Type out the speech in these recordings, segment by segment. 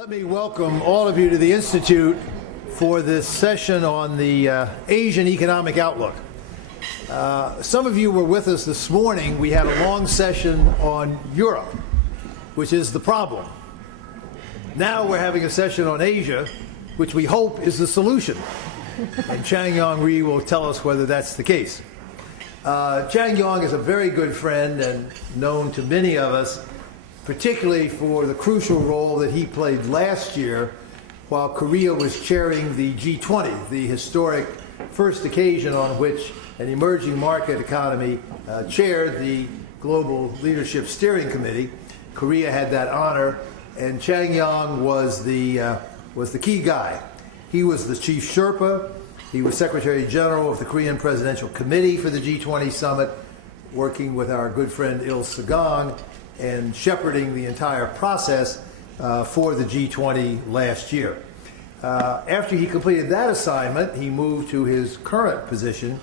Let me welcome all of you to the Institute for this session on the Asian economic outlook. Some of you were with us this morning. We had a long session on Europe, which is the problem. Now we're having a session on Asia, which we hope is the solution. And Changyong Rhee will tell us whether that's the case. Changyong is a very good friend and known to many of us, particularly for the crucial role that he played last year while Korea was chairing the G20, the historic first occasion on which an emerging market economy chaired the Global Leadership Steering Committee. Korea had that honor, and Changyong was the key guy. He was the chief Sherpa. He was Secretary General of the Korean Presidential Committee for the G20 Summit, working with our good friend Il Sung and shepherding the entire process for the G20 last year. After he completed that assignment, he moved to his current position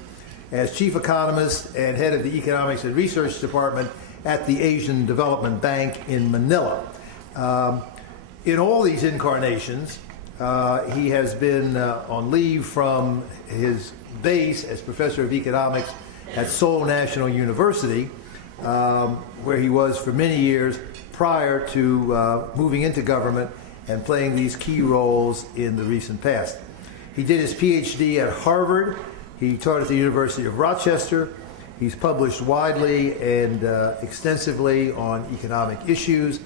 as Chief Economist and Head of the Economics and Research Department at the Asian Development Bank in Manila. In all these incarnations, he has been on leave from his base as Professor of Economics at Seoul National University, where he was for many years prior to moving into government and playing these key roles in the recent past. He did his PhD at Harvard. He taught at the University of Rochester. He's published widely and extensively on economic issues,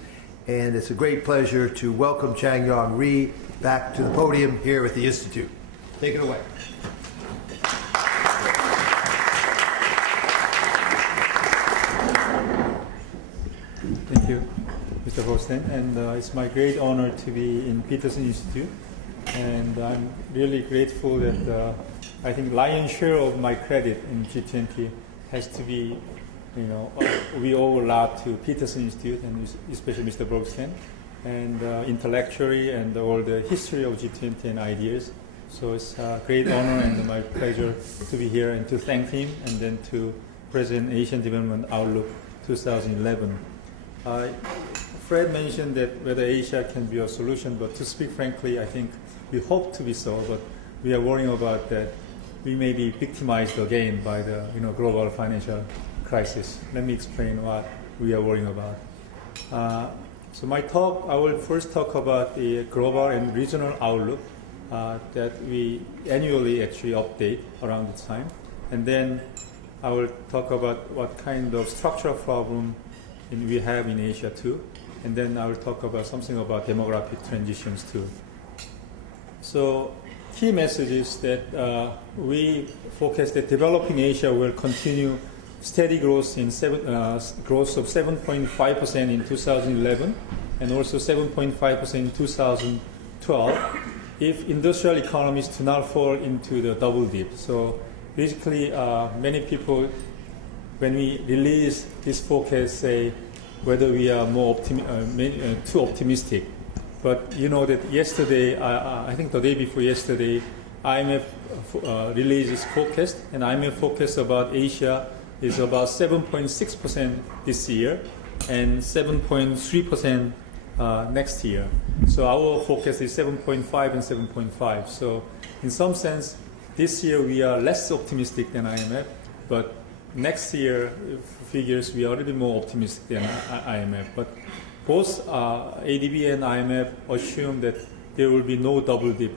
and it's a great pleasure to welcome Changyong Rhee back to the podium here at the Institute. Take it away. Thank you, Mr. Holstein, and it's my great honor to be in Peterson Institute, and I'm really grateful that I think lion's share of my credit in G20 has to be, we owe a lot to Peterson Institute and especially Mr. Holstein, and intellectually and all the history of G20 and ideas. So it's a great honor and my pleasure to be here and to thank him and then to present Asian Development Outlook 2011. Fred mentioned that whether Asia can be a solution, but to speak frankly, I think we hope to be so, but we are worrying about that we may be victimized again by the global financial crisis. Let me explain what we are worrying about. So my talk, I will first talk about the global and regional outlook that we annually actually update around the time, and then I will talk about what kind of structural problem we have in Asia too, and then I will talk about something about demographic transitions too. So key message is that we forecast that developing Asia will continue steady growth growth of 7.5% in 2011 and also 7.5% in 2012 if industrial economies do not fall into the double dip. So basically many people, when we release this forecast, say whether we are too optimistic. But you know that yesterday, I think the day before yesterday, IMF released its forecast, and IMF forecast about Asia is about 7.6% this year and 7.3% next year. So our forecast is 7.5 and 7.5. So in some sense, this year we are less optimistic than IMF, but next year figures we are a little bit more optimistic than IMF. But both ADB and IMF assume that there will be no double dip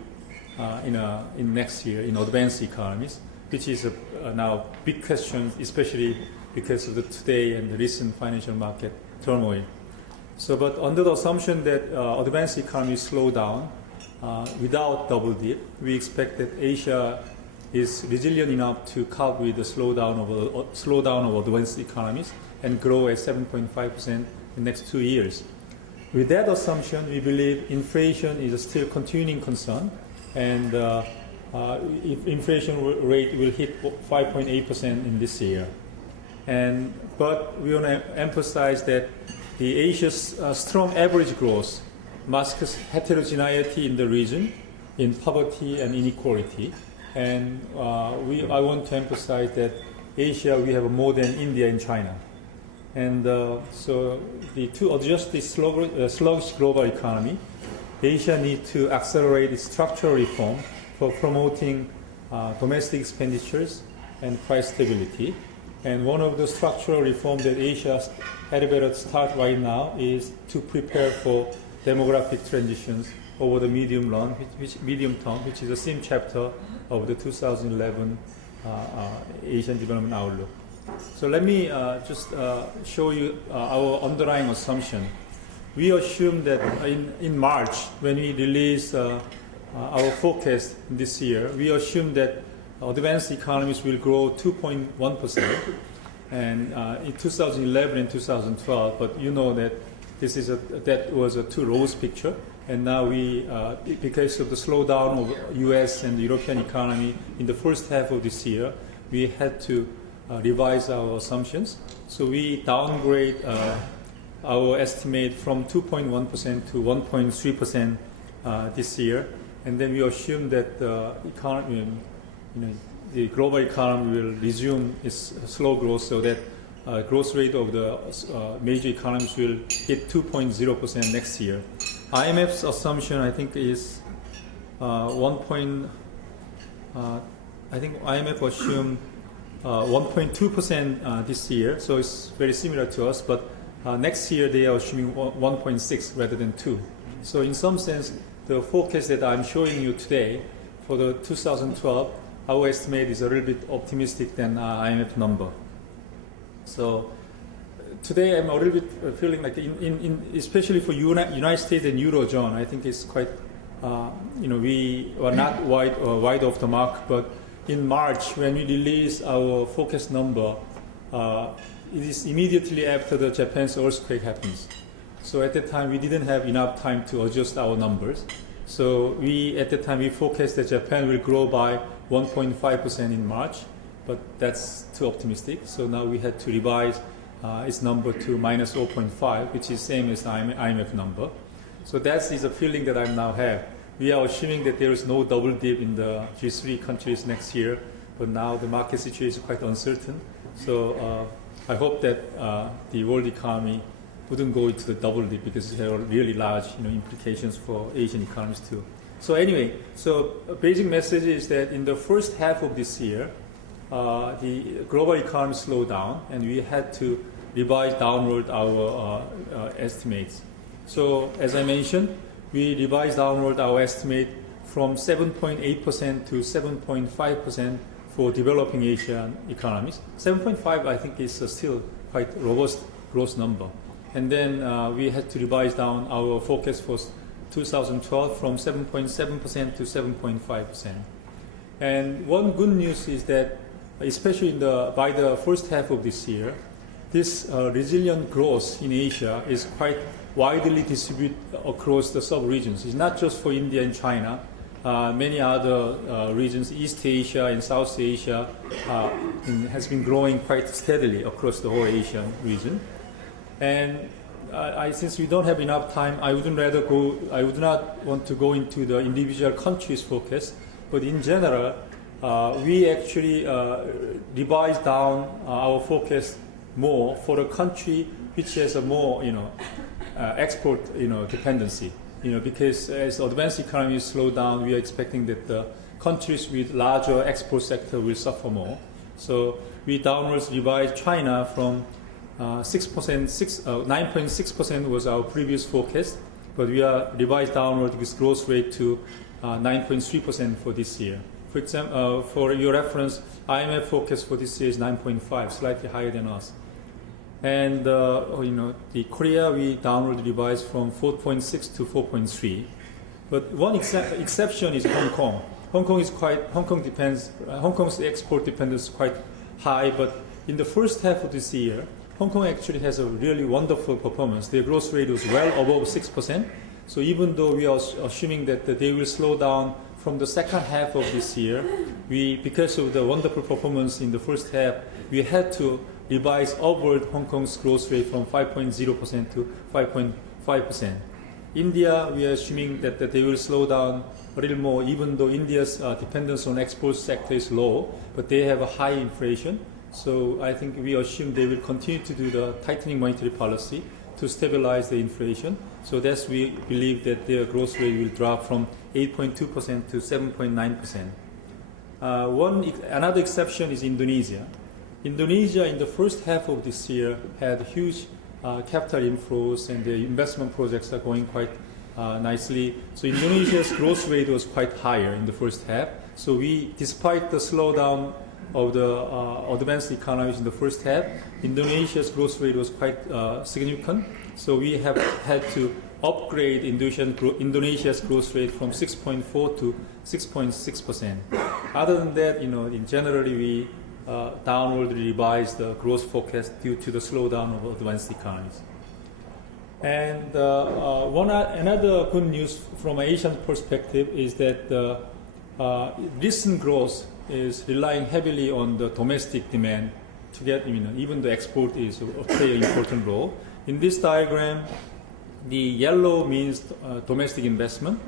in next year in advanced economies, which is now big question, especially because of the today and the recent financial market turmoil. So, but under the assumption that advanced economies slow down without double dip, we expect that Asia is resilient enough to cope with the slowdown of advanced economies and grow at 7.5% in the next 2 years. With that assumption, we believe inflation is a still continuing concern, and if inflation rate will hit 5.8% in this year. But we want to emphasize that the Asia's strong average growth masks heterogeneity in the region, in poverty and inequality. And I want to emphasize that Asia, we have more than India and China. And so to adjust this sluggish global economy, Asia needs to accelerate its structural reform for promoting domestic expenditures and price stability. And one of the structural reforms that Asia had better start right now is to prepare for demographic transitions over the medium term, which is the same chapter of the 2011 Asian Development Outlook. So let me just show you our underlying assumption. We assume that in March, when we release our forecast this year, we assume that advanced economies will grow 2.1%, and in 2011 and 2012. But you know that that was a too rose picture, and now we, because of the slowdown of U.S. and the European economy in the first half of this year, we had to revise our assumptions. So we downgrade our estimate from 2.1% to 1.3% this year, and then we assume that the economy, the global economy will resume its slow growth, so that growth rate of the major economies will hit 2.0% next year. IMF's assumption, I think, is I think IMF assumed 1.2% this year, so it's very similar to us, but next year they are assuming 1.6 rather than 2. So in some sense, the forecast that I'm showing you today for the 2012, our estimate is a little bit optimistic than IMF number. So today I'm a little bit feeling like, especially for United States and Eurozone, I think it's quite, we were not wide off the mark, but in March, when we release our forecast number, it is immediately after the Japan's earthquake happens. So at that time, we didn't have enough time to adjust our numbers. So at that time, we forecast that Japan will grow by 1.5% in March, but that's too optimistic. So now we had to revise its number to minus 0.5, which is same as the IMF number. So that is a feeling that I now have. We are assuming that there is no double dip in the G3 countries next year, but now the market situation is quite uncertain. So I hope that the world economy wouldn't go into the double dip, because it has really large implications for Asian economies too. So anyway, so a basic message is that in the first half of this year, the global economy slowed down, and we had to revise downward our estimates. So as I mentioned, we revised downward our estimate from 7.8% to 7.5% for developing Asian economies. 7.5, I think, is still quite robust growth number. And then we had to revise down our forecast for 2012 from 7.7% to 7.5%. And one good news is that, especially by the first half of this year, this resilient growth in Asia is quite widely distributed across the sub-regions. It's not just for India and China. Many other regions, East Asia and South Asia, has been growing quite steadily across the whole Asian region. And since we don't have enough time, I would not want to go into the individual countries' forecast, but in general, we actually revised down our forecast more for a country which has a more, export, dependency. Because as advanced economies slow down, we are expecting that the countries with larger export sector will suffer more. So we downwards revised China from 9.6% was our previous forecast, but we are revised downward this growth rate to 9.3% for this year. For example, for your reference, IMF forecast for this year is 9.5, slightly higher than us. And the Korea we downward revised from 4.6 to 4.3. But one exception is Hong Kong. Hongkong's export dependence is quite high, but in the first half of this year, Hong Kong actually has a really wonderful performance. Their growth rate was well above 6%. So even though we are assuming that they will slow down from the second half of this year, because of the wonderful performance in the first half, we had to revise upward Hong Kong's growth rate from 5.0% to 5.5%. India, we are assuming that they will slow down a little more, even though India's dependence on export sector is low, but they have a high inflation. So I think we assume they will continue to do the tightening monetary policy to stabilize the inflation. So that's we believe that their growth rate will drop from 8.2% to 7.9%. Another exception is Indonesia. Indonesia in the first half of this year had huge capital inflows, and the investment projects are going quite nicely. So Indonesia's growth rate was quite higher in the first half. So despite the slowdown of the advanced economies in the first half, Indonesia's growth rate was quite significant. So we have had to upgrade Indonesia's growth rate from 6.4 to 6.6%. Other than that, in generally we downwardly revised the growth forecast due to the slowdown of advanced economies. And another good news from an Asian perspective is that recent growth is relying heavily on the domestic demand to get, even the export is play an important role. In this diagram, the yellow means domestic investment,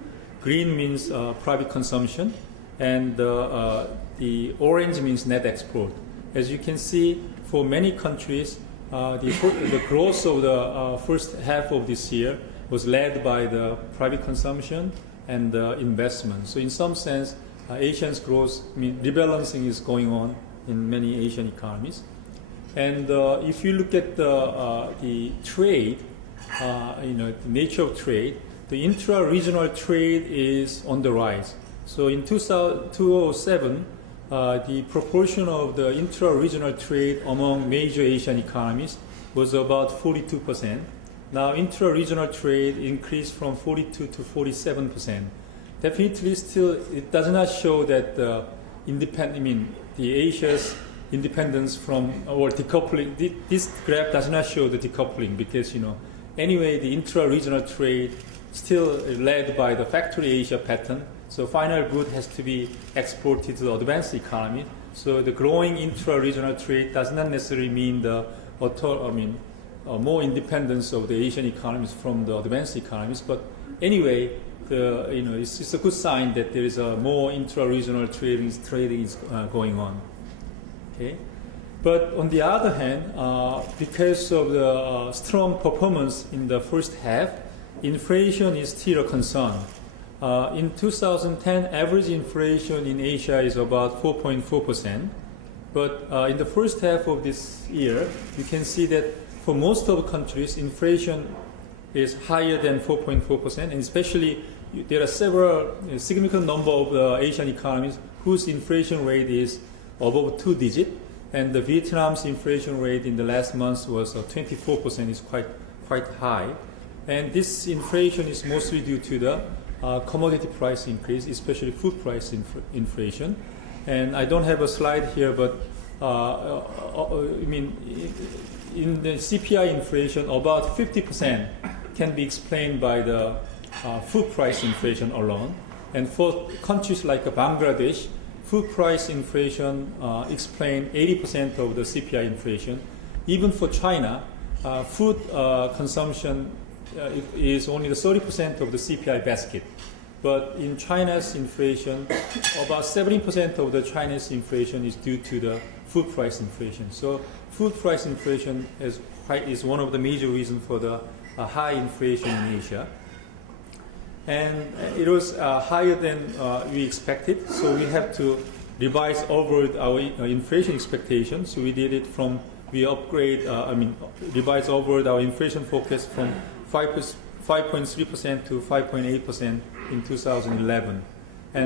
green means private consumption, and the orange means net export. As you can see, for many countries, the growth of the first half of this year was led by the private consumption and investment. So in some sense, Asia's growth, rebalancing is going on in many Asian economies. And if you look at the trade, the nature of trade, the intra-regional trade is on the rise. So in 2007, the proportion of the intra-regional trade among major Asian economies was about 42%. Now intra-regional trade increased from 42 to 47%. Definitely still, it does not show that the Asia's independence from, or decoupling, this graph does not show the decoupling because, anyway, the intra-regional trade still led by the factory Asia pattern. So final good has to be exported to the advanced economy. So the growing intra-regional trade does not necessarily mean more independence of the Asian economies from the advanced economies. But anyway, it's a good sign that there is a more intra-regional trading is going on. Okay, but on the other hand, because of the strong performance in the first half, inflation is still a concern. In 2010, average inflation in Asia is about 4.4%. But in the first half of this year, you can see that for most of the countries, inflation is higher than 4.4%, and especially there are a significant number of Asian economies whose inflation rate is above 2 digits, and the Vietnam's inflation rate in the last month was 24%, is quite high. And this inflation is mostly due to the commodity price increase, especially food price inflation. And I don't have a slide here, but in the CPI inflation, about 50% can be explained by the food price inflation alone. And for countries like Bangladesh, food price inflation explains 80% of the CPI inflation. Even for China, food consumption is only the 30% of the CPI basket. But in China's inflation, about 70% of the Chinese inflation is due to the food price inflation. So food price inflation is one of the major reasons for the high inflation in Asia. And it was higher than we expected, so we have to revise over our inflation expectations. So we did it revise over our inflation forecast from 5.3% to 5.8% in 2011.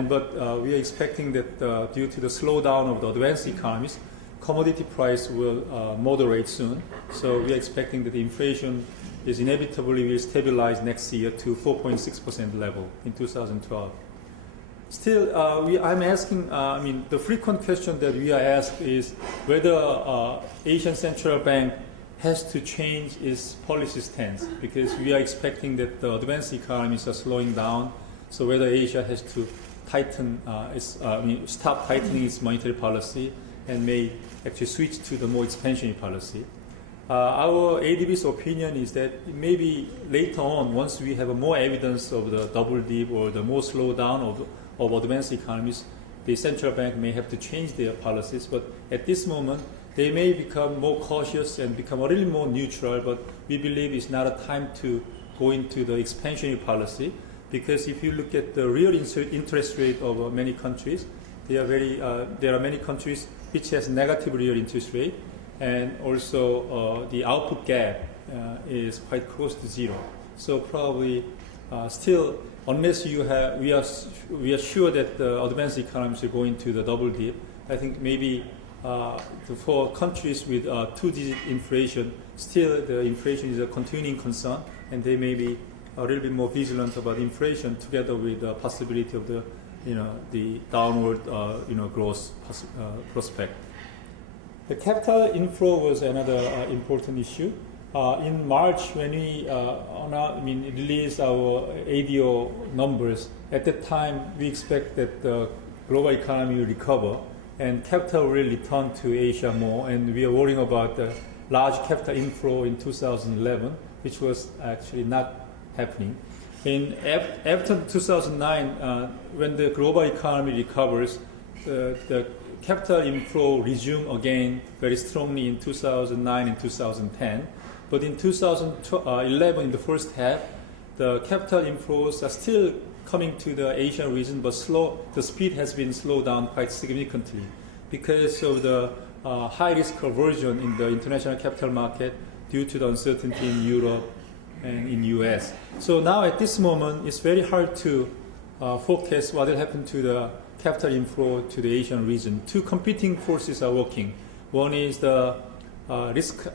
But we are expecting that due to the slowdown of the advanced economies, commodity price will moderate soon. So we are expecting that the inflation is inevitably will stabilize next year to 4.6% level in 2012. Still, I'm asking, the frequent question that we are asked is whether Asian Central Bank has to change its policy stance, because we are expecting that the advanced economies are slowing down. So whether Asia has to stop tightening its monetary policy and may actually switch to the more expansionary policy. Our ADB's opinion is that maybe later on, once we have more evidence of the double dip or the more slowdown of advanced economies, the central bank may have to change their policies. But at this moment, they may become more cautious and become a little more neutral. But we believe it's not a time to go into the expansionary policy, because if you look at the real interest rate of many countries, there are many countries which has negative real interest rate, and also the output gap is quite close to zero. So probably still, unless we are sure that the advanced economies are going to the double dip, I think maybe for countries with two-digit inflation, still the inflation is a continuing concern, and they may be a little bit more vigilant about inflation, together with the possibility of the downward growth prospect. The capital inflow was another important issue. In March, when we released our ADO numbers, at that time we expect that the global economy will recover and capital will return to Asia more, and we are worrying about the large capital inflow in 2011, which was actually not happening. After 2009, when the global economy recovers, the capital inflow resumed again very strongly in 2009 and 2010. But in 2011, in the first half, the capital inflows are still coming to the Asian region, but the speed has been slowed down quite significantly because of the high risk aversion in the international capital market due to the uncertainty in Europe and in US. So now at this moment, it's very hard to forecast what will happen to the capital inflow to the Asian region. Two competing forces are working. One is the risk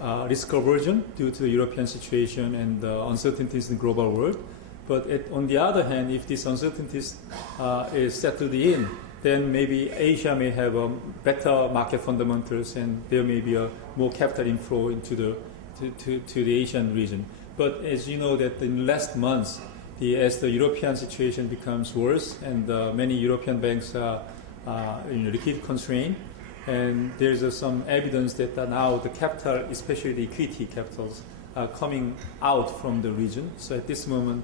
aversion due to the European situation and the uncertainties in the global world. But on the other hand, if these uncertainties is settled in, then maybe Asia may have better market fundamentals, and there may be a more capital inflow into the Asian region. But as you know, that in last months, as the European situation becomes worse, and many European banks are liquidity constrained, and there's some evidence that now the capital, especially the equity capitals, are coming out from the region. So at this moment,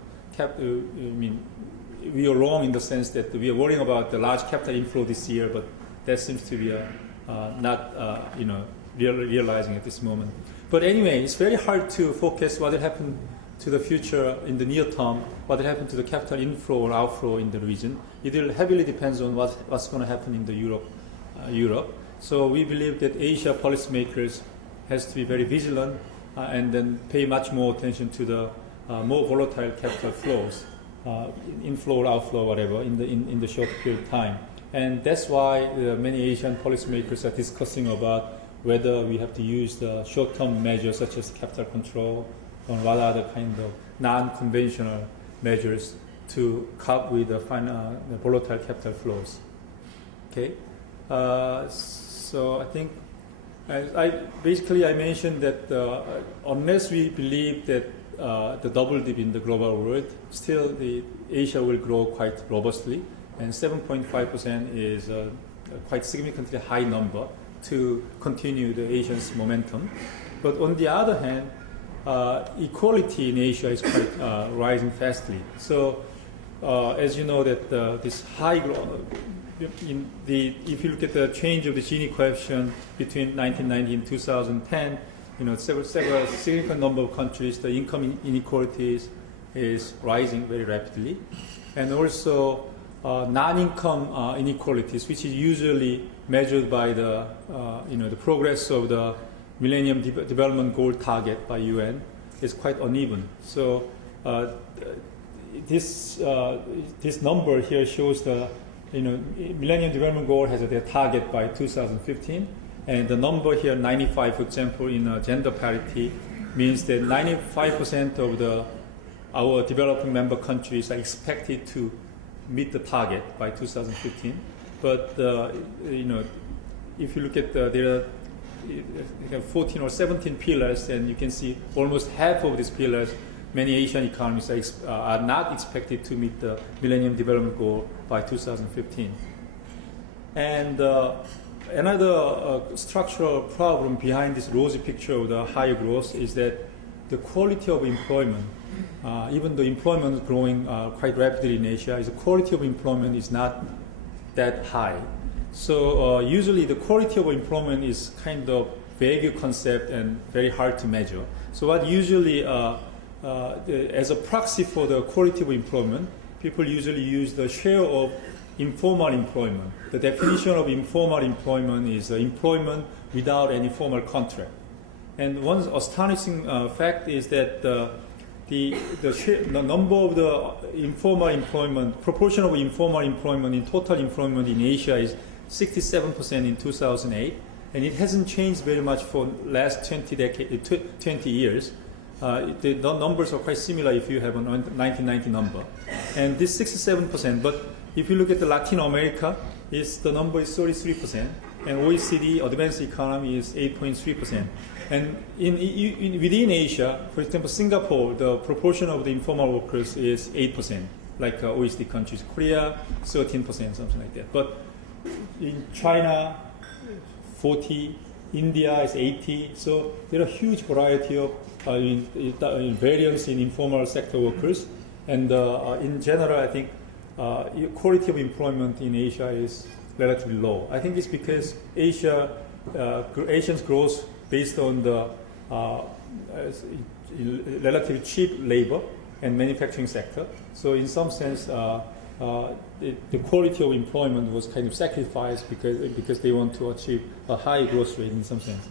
we are wrong in the sense that we are worrying about the large capital inflow this year, but that seems to be not realizing at this moment. But anyway, it's very hard to focus what will happen to the future in the near term, what will happen to the capital inflow or outflow in the region. It will heavily depends on what's going to happen in the Europe. So we believe that Asia policymakers has to be very vigilant and then pay much more attention to the more volatile capital flows, inflow or outflow, whatever, in the short period of time. And that's why many Asian policymakers are discussing about whether we have to use the short-term measures such as capital control or what other kind of non-conventional measures to cope with the volatile capital flows. Okay, so I think I mentioned that unless we believe that the double dip in the global world, still the Asia will grow quite robustly, and 7.5% is a quite significantly high number to continue the Asia's momentum. But on the other hand, equality in Asia is quite rising fastly. So as you know that this high growth, if you look at the change of the Gini coefficient between 1990 and 2010, several significant number of countries, the income inequality is rising very rapidly, and also non-income inequalities, which is usually measured by the progress of the Millennium Development Goal target by UN, is quite uneven. So this number here shows the Millennium Development Goal has their target by 2015, and the number here 95, for example, in gender parity means that 95% of our developing member countries are expected to meet the target by 2015. But if you look at there are 14 or 17 pillars, and you can see almost half of these pillars, many Asian economies are not expected to meet the Millennium Development Goal by 2015. And another structural problem behind this rosy picture of the higher growth is that the quality of employment, even though employment is growing quite rapidly in Asia, the quality of employment is not that high. So usually the quality of employment is kind of vague concept and very hard to measure. So what usually as a proxy for the quality of employment, people usually use the share of informal employment. The definition of informal employment is employment without any formal contract. And one astonishing fact is that the number of the informal employment, proportion of informal employment in total employment in Asia is 67% in 2008, and it hasn't changed very much for last 20 years. The numbers are quite similar if you have a 1990 number. And this 67%, but if you look at the Latin America, the number is 33%, and OECD, advanced economy, is 8.3%. And within Asia, for example, Singapore, the proportion of the informal workers is 8%, like OECD countries. Korea, 13%, something like that. But in China, 40, India is 80. So there are huge variety of variance in informal sector workers. And in general, I think quality of employment in Asia is relatively low. I think it's because Asians' growth based on the relatively cheap labor and manufacturing sector. So in some sense, the quality of employment was kind of sacrificed because they want to achieve a high growth rate in some sense.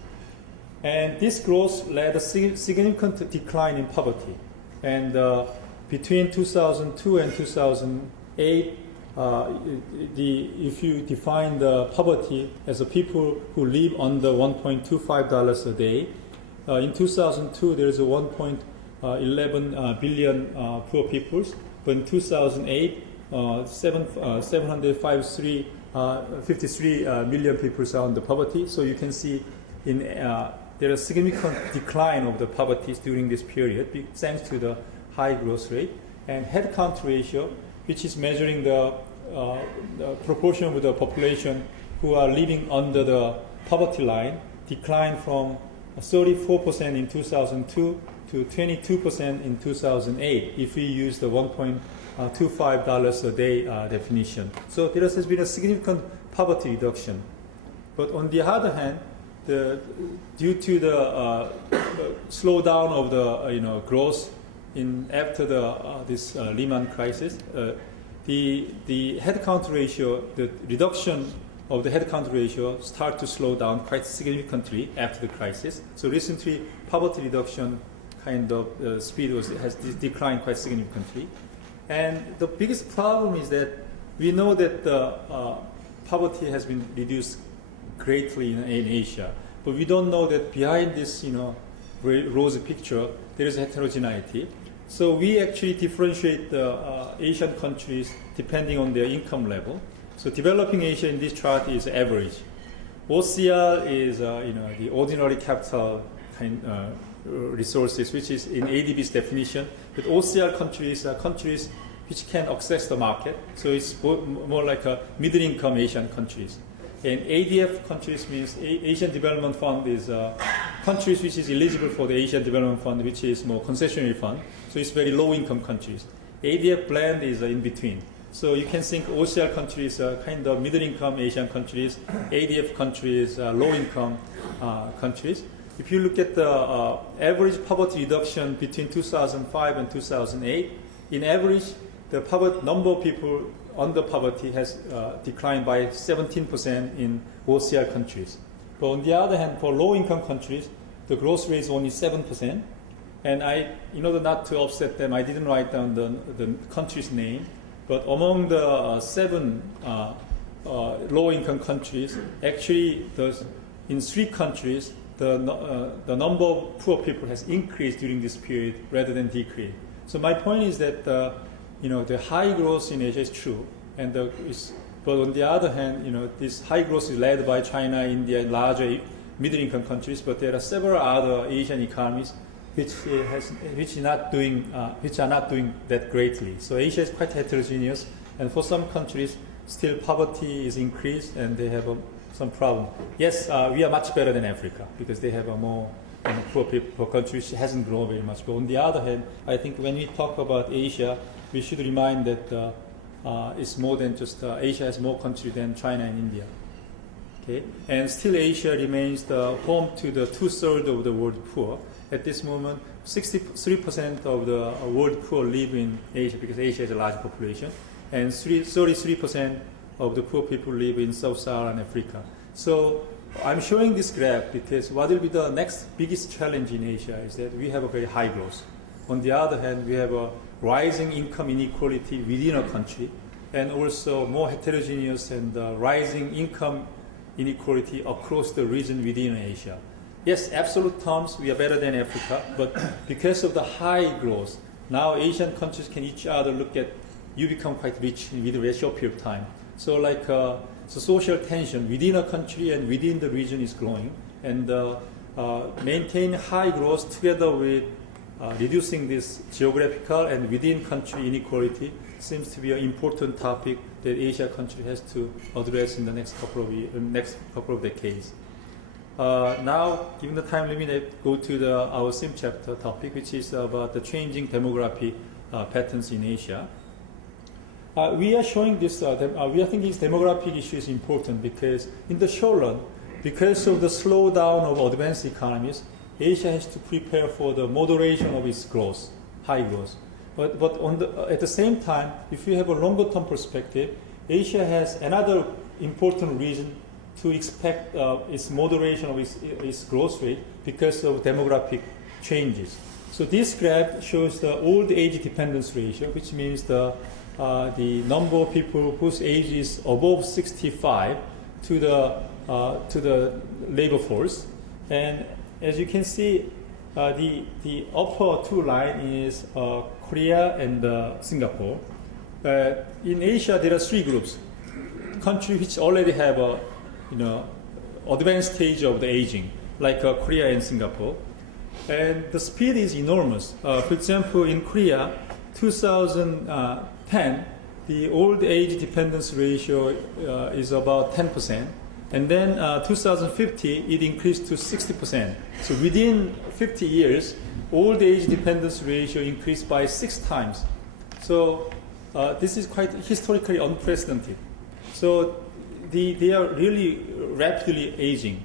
And this growth led a significant decline in poverty. And between 2002 and 2008, if you define the poverty as a people who live under $1.25 a day, in 2002 there is a 1.11 billion poor people, but in 2008 753 million people are under poverty. So you can see there is significant decline of the poverty during this period thanks to the high growth rate. And head count ratio, which is measuring the proportion of the population who are living under the poverty line, declined from 34% in 2002 to 22% in 2008 if we use the $1.25 a day definition. So there has been a significant poverty reduction. But on the other hand, due to the slowdown of the growth after this Lehman crisis, the headcount ratio, the reduction of the headcount ratio start to slow down quite significantly after the crisis. So recently, poverty reduction kind of speed has declined quite significantly. And the biggest problem is that we know that the poverty has been reduced greatly in Asia, but we don't know that behind this, rosy picture, there is heterogeneity. So we actually differentiate the Asian countries depending on their income level. So developing Asia in this chart is average. OCR is the ordinary capital resources, which is in ADB's definition. But OCR countries are countries which can access the market. So it's more like a middle-income Asian countries. And ADF countries means Asian Development Fund is countries which is eligible for the Asian Development Fund, which is more concessionary fund. So it's very low-income countries. ADF blend is in between. So you can think OCR countries are kind of middle-income Asian countries. ADF countries are low-income countries. If you look at the average poverty reduction between 2005 and 2008, in average, the number of people under poverty has declined by 17% in OCR countries. But on the other hand, for low-income countries, the growth rate is only 7%. And in order not to upset them, I didn't write down the country's name. But among the 7 low-income countries, actually, in 3 countries, the number of poor people has increased during this period rather than decreased. So my point is that the high growth in Asia is true, but on the other hand, this high growth is led by China, India, and larger middle-income countries. But there are several other Asian economies which are not doing that greatly. So Asia is quite heterogeneous, and for some countries, still poverty is increased, and they have some problem. Yes, we are much better than Africa because they have a more poor country which hasn't grown very much. But on the other hand, I think when we talk about Asia, we should remind that it's more than just Asia has more countries than China and India. Okay, and still Asia remains the home to the 2/3 of the world poor, at this moment, 63% of the world poor live in Asia because Asia has a large population, and 33% of the poor people live in Sub-Saharan Africa. So I'm showing this graph because what will be the next biggest challenge in Asia is that we have a very high growth. On the other hand, we have a rising income inequality within a country, and also more heterogeneous and rising income inequality across the region within Asia. Yes, absolute terms, we are better than Africa, but because of the high growth, now Asian countries can each other look at, you become quite rich within a very short period of time. So like so social tension within a country and within the region is growing, and maintain high growth together with reducing this geographical and within country inequality seems to be an important topic that Asia country has to address in the next couple of decades. Now, given the time limit, I go to our sim chapter topic, which is about the changing demography patterns in Asia. We are showing this, we are thinking this demographic issue is important because in the short run, because of the slowdown of advanced economies, Asia has to prepare for the moderation of its growth, high growth. But at the same time, if you have a longer term perspective, Asia has another important reason to expect its moderation of its growth rate because of demographic changes. So this graph shows the old age dependence ratio, which means the number of people whose age is above 65 to the labor force. And as you can see, the upper two line is Korea and Singapore. In Asia, there are three groups: countries which already have a advanced stage of the aging, like Korea and Singapore, and the speed is enormous. For example, in Korea, 2010, the old age dependence ratio is about 10%. And then 2050, it increased to 60%. So within 50 years, old age dependence ratio increased by 6 times. So this is quite historically unprecedented. So they are really rapidly aging.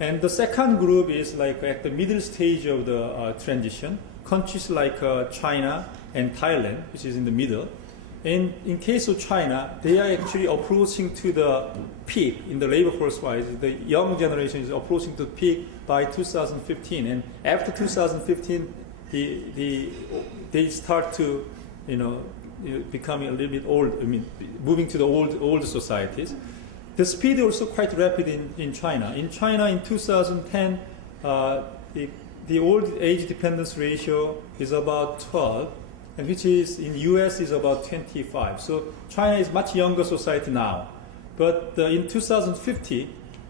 And the second group is like at the middle stage of the transition. Countries like China and Thailand, which is in the middle. And in case of China, they are actually approaching to the peak in the labor force wise. The young generation is approaching to the peak by 2015. And after 2015, they start to, becoming a little bit old. Moving to the old societies. The speed is also quite rapid in China. In China, in 2010, the old age dependence ratio is about 12. And which is in US is about 25. So China is much younger society now. But in 2050,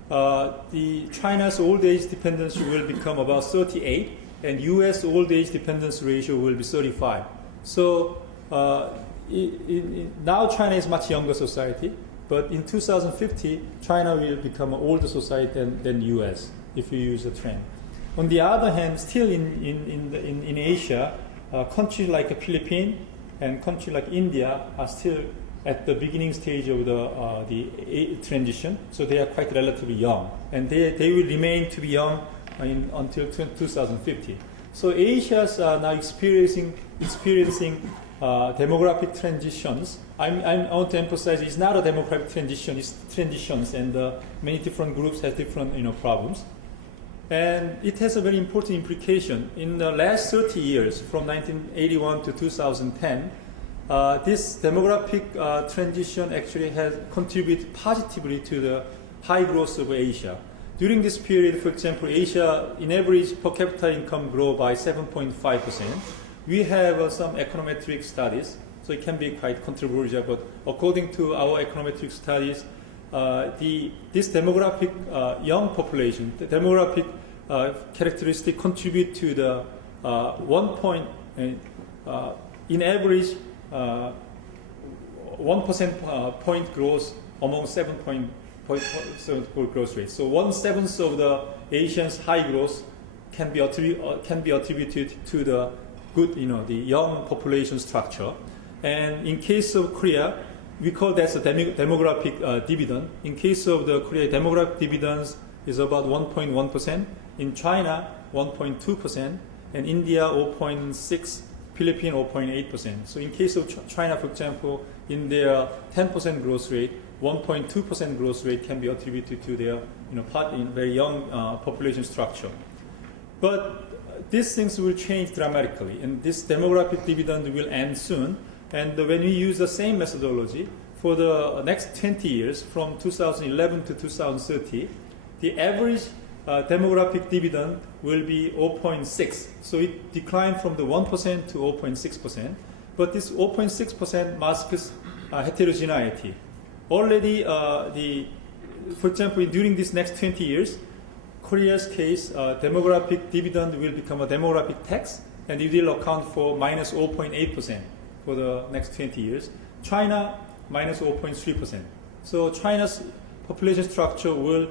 the China's old age dependence will become about 38, and US old age dependence ratio will be 35. So now China is much younger society, but in 2050, China will become an older society than US if you use the trend. On the other hand, still in Asia, countries like the Philippines and countries like India are still at the beginning stage of the transition, so they are quite relatively young, and they will remain to be young until 2050. So Asia is now experiencing demographic transitions. I want to emphasize it's not a demographic transition; it's transitions, and many different groups have different problems. And it has a very important implication. In the last 30 years, from 1981 to 2010, this demographic transition actually has contributed positively to the high growth of Asia. During this period, for example, Asia, in average, per capita income grew by 7.5%. We have some econometric studies, so it can be quite controversial, but according to our econometric studies, this demographic young population, the demographic characteristic contribute to the in average 1% point growth among 7.7 growth rate. So 1/7 of the Asians' high growth can be attributed to the good, the young population structure. And in case of Korea, we call that a demographic dividend. In case of the Korea, demographic dividends is about 1.1%, In China, 1.2%, and India, 0.6%, Philippines, 0.8%. So in case of China, for example, in their 10% growth rate, 1.2% growth rate can be attributed to their part in very young population structure. But these things will change dramatically, and this demographic dividend will end soon. And when we use the same methodology for the next 20 years, from 2011 to 2030, the average demographic dividend will be 0.6. So it declined from the 1% to 0.6%. But this 0.6% masks heterogeneity. Already, for example, during these next 20 years, Korea's case, demographic dividend will become a demographic tax, and it will account for minus 0.8% for the next 20 years. China, minus 0.3%. So China's population structure will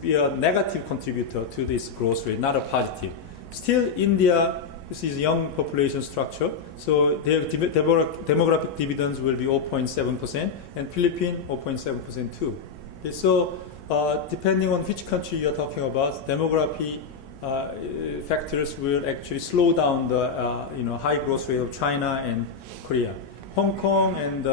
be a negative contributor to this growth rate, not a positive. Still, India, this is young population structure, so their demographic dividends will be 0.7%, and Philippines 0.7% too. Okay, so depending on which country you're talking about, demography factors will actually slow down the high growth rate of China and Korea. Hong Kong and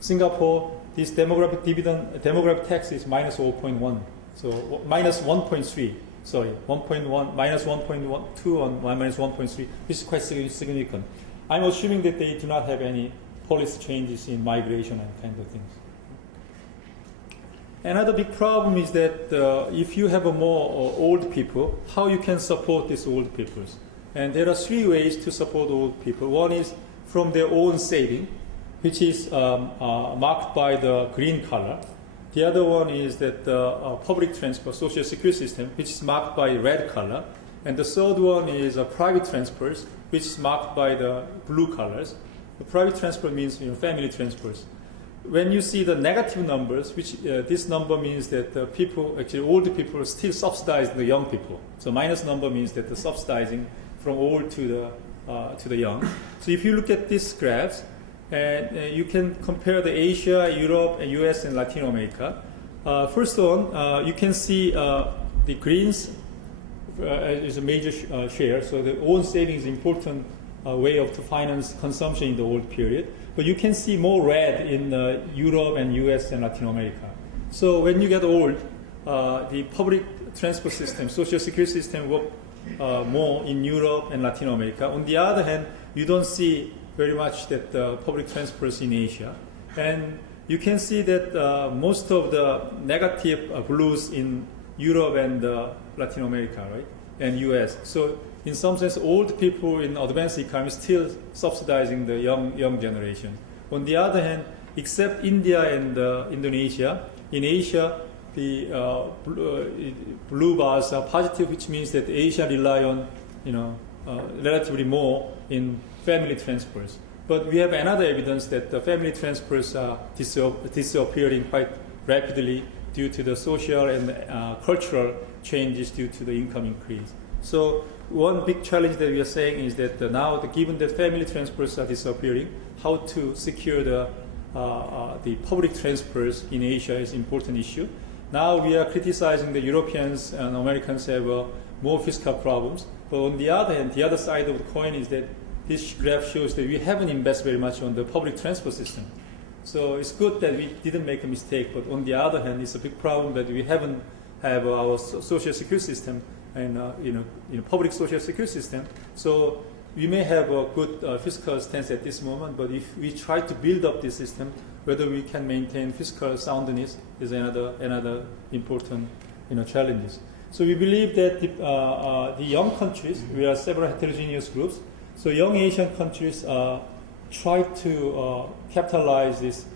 Singapore, this demographic tax is minus 0.1, so minus 1.3. Sorry, 1.1, minus 1.2 and minus 1.3. This is quite significant. I'm assuming that they do not have any policy changes in migration and kind of things. Another big problem is that if you have more old people, how you can support these old people? And there are three ways to support old people. One is from their own saving, which is marked by the green color. The other one is that public transport, social security system, which is marked by red color. And the third one is private transfers, which is marked by the blue colors. The private transfer means family transfers. When you see the negative numbers, which this number means that the people, actually older people, still subsidize the young people. So minus number means that the subsidizing from old to the young. So if you look at these graphs, and you can compare the Asia, Europe, and US and Latin America. First one, you can see the greens is a major share. So the own savings is an important way to finance consumption in the old period. But you can see more red in Europe and US and Latin America. So when you get old, the public transport system, social security system work more in Europe and Latin America. On the other hand, you don't see very much that public transfers in Asia. And you can see that most of the negative blues in Europe and Latin America, right? And US. So in some sense, old people in advanced economies still subsidizing the young generation. On the other hand, except India and Indonesia, in Asia, the blue bars are positive, which means that Asia rely on relatively more in family transfers. But we have another evidence that the family transfers are disappearing quite rapidly due to the social and cultural changes due to the income increase. So one big challenge that we are saying is that now, given that family transfers are disappearing, how to secure the public transfers in Asia is an important issue. Now we are criticizing the Europeans and Americans have more fiscal problems. But on the other hand, the other side of the coin is that this graph shows that we haven't invested very much on the public transport system. So it's good that we didn't make a mistake, but on the other hand, it's a big problem that we haven't have our social security system and public social security system. So we may have a good fiscal stance at this moment, but if we try to build up this system, whether we can maintain fiscal soundness is another important challenges. So we believe that the young countries, we are several heterogeneous groups. So young Asian countries try to capitalize this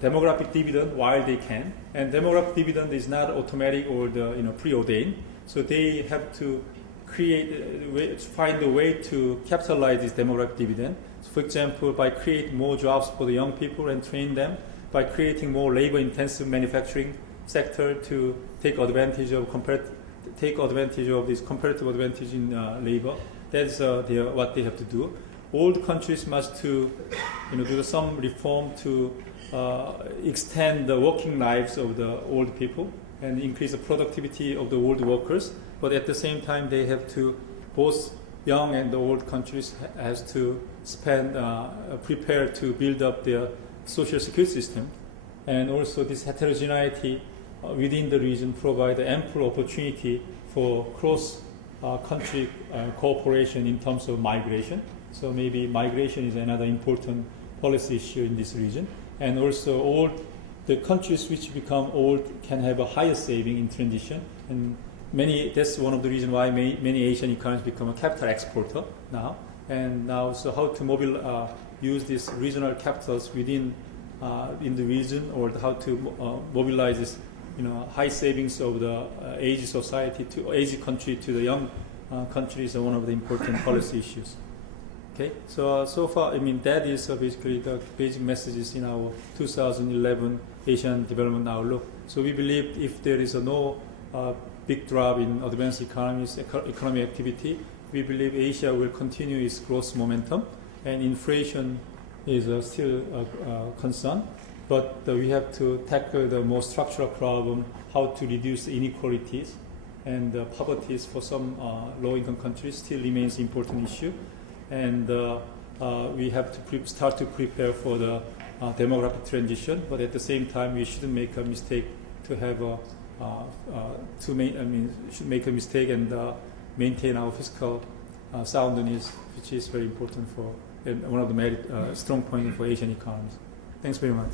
demographic dividend while they can. And demographic dividend is not automatic or preordained. So they have to find a way to capitalize this demographic dividend. So for example, by creating more jobs for the young people and train them, by creating more labor-intensive manufacturing sector to take advantage of this comparative advantage in labor. That's what they have to do. Old countries must do some reform to extend the working lives of the old people. and increase the productivity of the old workers. But at the same time, they have to, both young and the old countries has to prepare to build up their social security system. And also this heterogeneity within the region provide ample opportunity for cross-country cooperation in terms of migration. So maybe migration is another important policy issue in this region. And also all the countries which become old can have a higher saving in transition. And that's one of the reasons why many Asian economies become a capital exporter now. And now, so how to use these regional capitals within in the region, or how to mobilize this, high savings of the aged society to aged country to the young countries are one of the important policy issues. Okay, so far, that is basically the basic messages in our 2011 Asian Development Outlook. So we believe if there is no big drop in advanced economies, economic activity, we believe Asia will continue its growth momentum, and inflation is still a concern. But we have to tackle the more structural problem, how to reduce inequalities, and poverty for some low-income countries still remains an important issue. And we have to start to prepare for the demographic transition, but at the same time, we shouldn't make a mistake to have should make a mistake and maintain our fiscal soundness, which is very important for one of the strong points for Asian economies. Thanks very much.